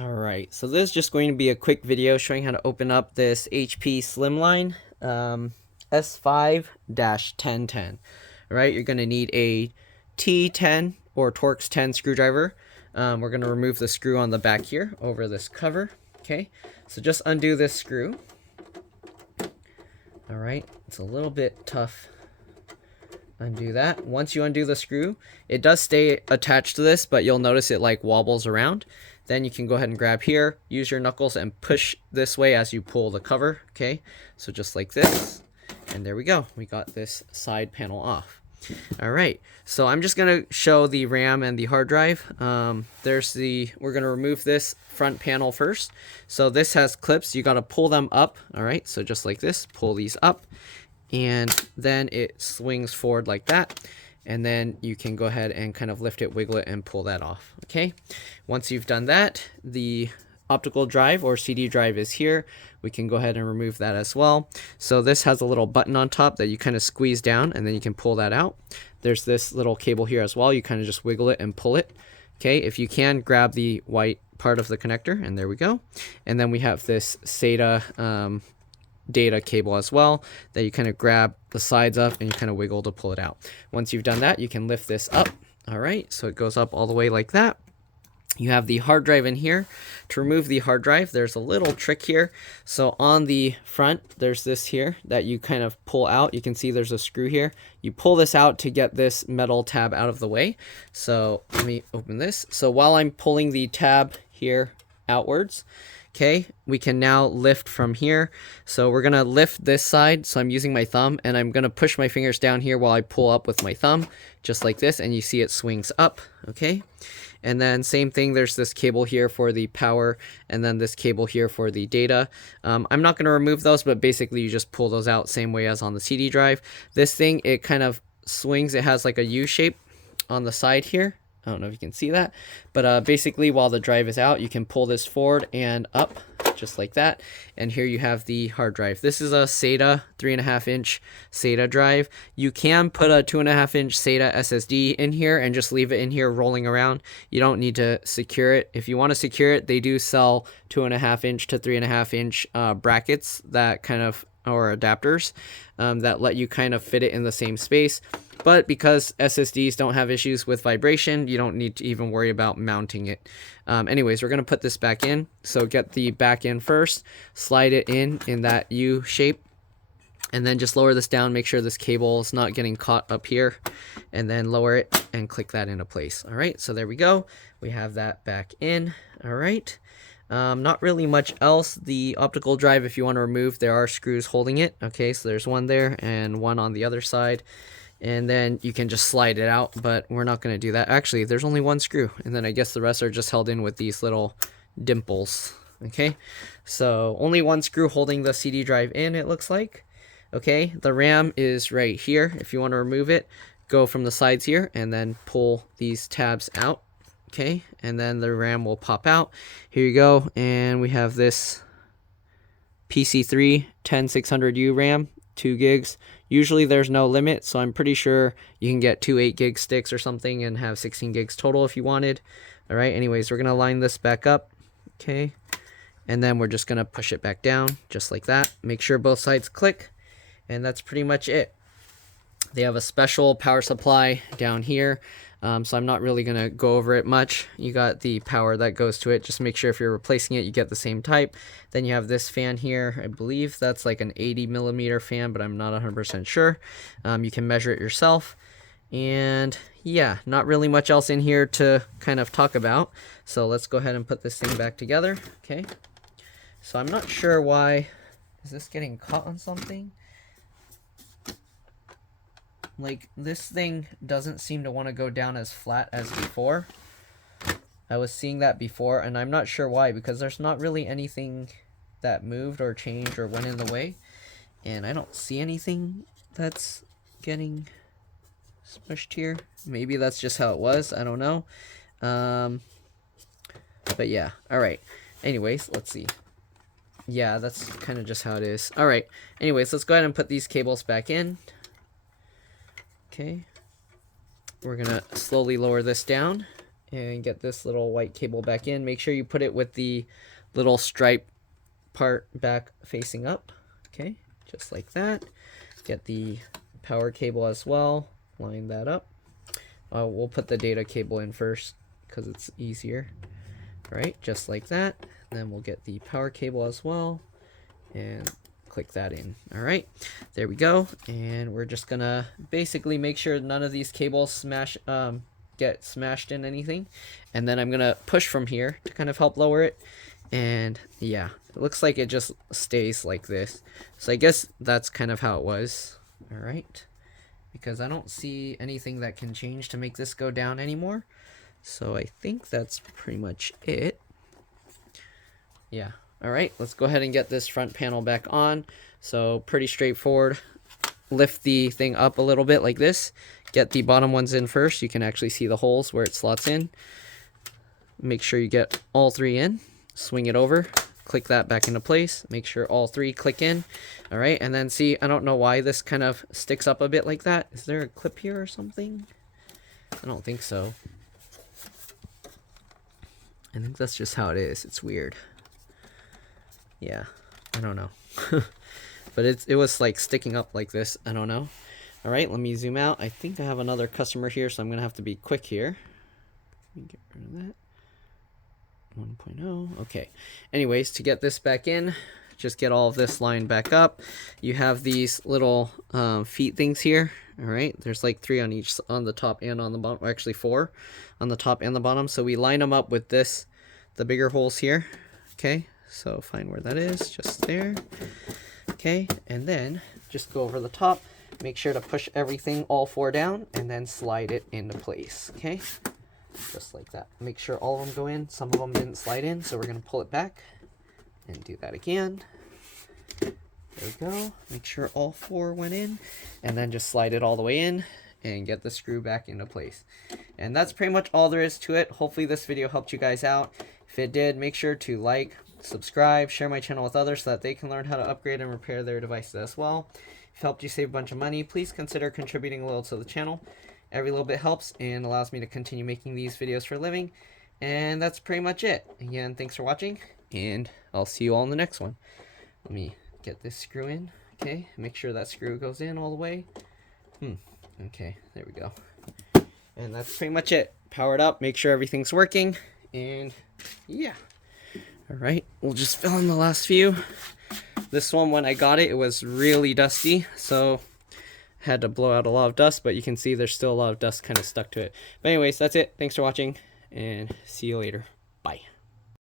Alright, so this is just going to be a quick video showing how to open up this HP SlimLine S5-1010. Alright, you're going to need a T10 or Torx 10 screwdriver. We're going to remove the screw on the back here over this cover. Okay, so just undo this screw. Alright, it's a little bit tough. Undo that. Once you undo the screw, it does stay attached to this, but you'll notice it like wobbles around. Then you can go ahead and grab here, use your knuckles and push this way as you pull the cover. Okay, so just like this, and there we go, we got this side panel off. All right, so I'm just gonna show the RAM and the hard drive. We're gonna remove this front panel first. So this has clips, you gotta pull them up. All right, so just like this, pull these up, and then it swings forward like that, and then you can go ahead and kind of lift it, wiggle it, and pull that off. Okay, once you've done that, the optical drive or CD drive is here. We can go ahead and remove that as well. So this has a little button on top that you kind of squeeze down, and then you can pull that out. There's this little cable here as well. You kind of just wiggle it and pull it. Okay, if you can, grab the white part of the connector, and there we go. And then we have this SATA data cable as well that you kind of grab the sides of and you kind of wiggle to pull it out. Once you've done that, you can lift this up. All right, so it goes up all the way like that. You have the hard drive in here. To remove the hard drive, there's a little trick here. So on the front, there's this here that you kind of pull out. You can see there's a screw here. You pull this out to get this metal tab out of the way. So let me open this. So while I'm pulling the tab here outwards, okay, we can now lift from here. So we're gonna lift this side. So I'm using my thumb and I'm gonna push my fingers down here while I pull up with my thumb, just like this, and you see it swings up. Okay, and then same thing, there's this cable here for the power, and then this cable here for the data. I'm not gonna remove those, but basically you just pull those out same way as on the CD drive. This thing, it kind of swings, it has like a U shape on the side here. I don't know if you can see that, but basically while the drive is out, you can pull this forward and up just like that. And here you have the hard drive. This is a SATA 3.5-inch SATA drive. You can put a 2.5-inch SATA SSD in here and just leave it in here rolling around. You don't need to secure it. If you want to secure it, they do sell 2.5-inch to 3.5-inch brackets that kind of, or adapters that let you kind of fit it in the same space. But because SSDs don't have issues with vibration, you don't need to even worry about mounting it. Anyways, we're going to put this back in. So get the back in first, slide it in that U shape, and then just lower this down, make sure this cable is not getting caught up here, and then lower it and click that into place. All right, so there we go. We have that back in. All right. Not really much else. The optical drive, if you want to remove, there are screws holding it. Okay, so there's one there and one on the other side. And then you can just slide it out, but we're not going to do that. Actually, there's only one screw, and then I guess the rest are just held in with these little dimples. Okay, so only one screw holding the CD drive in, it looks like. Okay, the RAM is right here. If you want to remove it, go from the sides here and then pull these tabs out. Okay, and then the RAM will pop out. Here you go, and we have this PC3 10600U RAM, 2 gigs. Usually there's no limit, so I'm pretty sure you can get 2 8-gig sticks or something and have 16 gigs total if you wanted. All right, anyways, we're gonna line this back up. Okay, and then we're just gonna push it back down just like that. Make sure both sides click, and that's pretty much it. They have a special power supply down here, so I'm not really going to go over it much. You got the power that goes to it. Just make sure if you're replacing it, you get the same type. Then you have this fan here. I believe that's like an 80mm fan, but I'm not 100% sure. You can measure it yourself. And yeah, not really much else in here to kind of talk about. So let's go ahead and put this thing back together. Okay, so I'm not sure why. Is this getting caught on something? Like, this thing doesn't seem to want to go down as flat as before. I was seeing that before, and I'm not sure why, because there's not really anything that moved or changed or went in the way. And I don't see anything that's getting smushed here. Maybe that's just how it was. I don't know. But yeah, alright. Anyways, let's see. Yeah, that's kind of just how it is. Alright, anyways, let's go ahead and put these cables back in. Okay, we're gonna slowly lower this down, and get this little white cable back in. Make sure you put it with the little stripe part back facing up. Okay, just like that. Get the power cable as well. Line that up. We'll put the data cable in first because it's easier. All right, just like that. Then we'll get the power cable as well and click that in. All right, there we go. And we're just gonna basically make sure none of these cables get smashed in anything. And then I'm gonna push from here to kind of help lower it. And yeah, it looks like it just stays like this. So I guess that's kind of how it was. All right, because I don't see anything that can change to make this go down anymore. So I think that's pretty much it. Yeah. All right, let's go ahead and get this front panel back on. So pretty straightforward. Lift the thing up a little bit like this. Get the bottom ones in first. You can actually see the holes where it slots in. Make sure you get all three in. Swing it over. Click that back into place. Make sure all three click in. All right, and then see, I don't know why this kind of sticks up a bit like that. Is there a clip here or something? I don't think so. I think that's just how it is. It's weird. Yeah, I don't know. But it was like sticking up like this. I don't know. All right, let me zoom out. I think I have another customer here, so I'm going to have to be quick here. Let me get rid of that. 1.0. Okay. Anyways, to get this back in, just get all of this lined back up. You have these little feet things here. All right. There's like 3 on each, on the top and on the bottom. Actually 4 on the top and the bottom. So we line them up with this, the bigger holes here. Okay. So find where that is. Just there. Okay. And then just go over the top. Make sure to push everything, all 4 down, and then slide it into place. Okay. Just like that. Make sure all of them go in. Some of them didn't slide in, so we're going to pull it back and do that again. There we go. Make sure all 4 went in, and then just slide it all the way in and get the screw back into place. And that's pretty much all there is to it. Hopefully this video helped you guys out. If it did, make sure to like, subscribe, share my channel with others so that they can learn how to upgrade and repair their devices as well. If it helped you save a bunch of money, please consider contributing a little to the channel. Every little bit helps and allows me to continue making these videos for a living. And that's pretty much it. Again, thanks for watching, and I'll see you all in the next one. Let me get this screw in. Okay, make sure that screw goes in all the way. Okay, there we go. And that's pretty much it. Power it up, make sure everything's working, and yeah. All right, we'll just fill in the last few. This one, when I got it, it was really dusty, so had to blow out a lot of dust, but you can see there's still a lot of dust kind of stuck to it. But anyways, that's it. Thanks for watching, and see you later. Bye.